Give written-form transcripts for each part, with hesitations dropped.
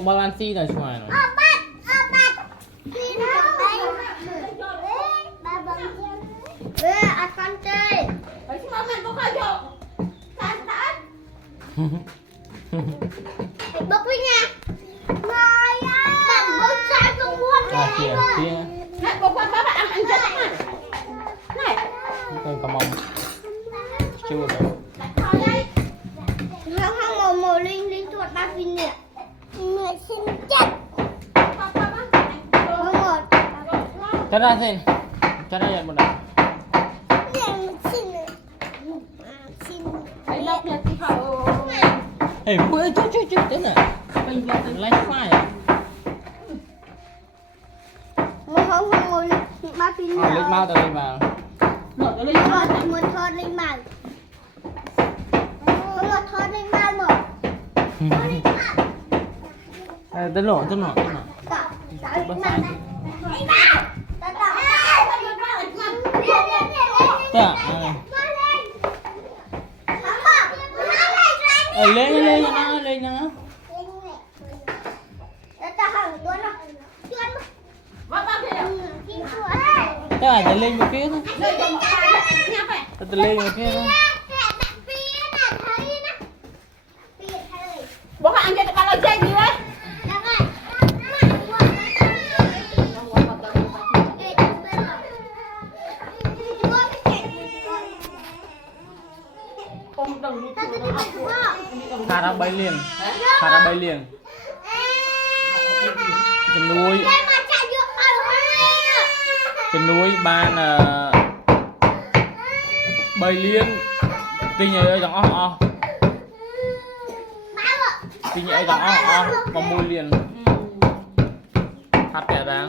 một balance là xoài rồi. Bốc đi nha. Rồi á. Bốc sao không muốn À kìa, kìa. này. Bốc qua bác ăn chết này. Này. Đây có mong. Chưa được. Không màu linh chuột ba phin nè. Người xin chết. Cho ra xin. Cho ra nhận một đợt. Ê, bữa chú thế nè. Mình lấy khoai à? Không ngồi ba phin nè. Lên mau tao lên vào. Một thon lên màu. Một thon lên màu một. Tên nổ. Lên nó. Thế là lên một kia thôi. Lên một kia thôi. Bố ăn cho tao chơi gì đấy? Thả ra bay liền. Chân núi ban bay liên. Tinh nhảy ơi chẳng o. Tinh nhảy chẳng o. Có mùi liền. Hạt kẻ ra.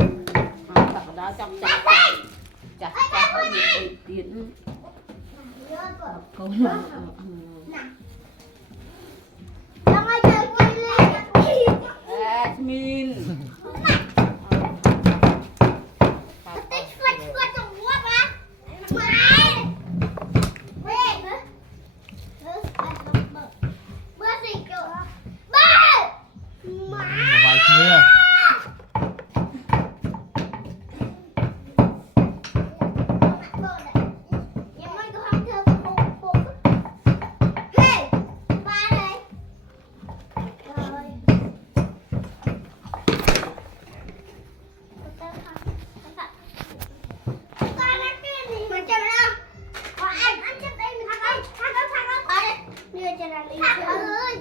Chặt tiền câu Min vài kia. Đưa cho nàng đi. Ơi.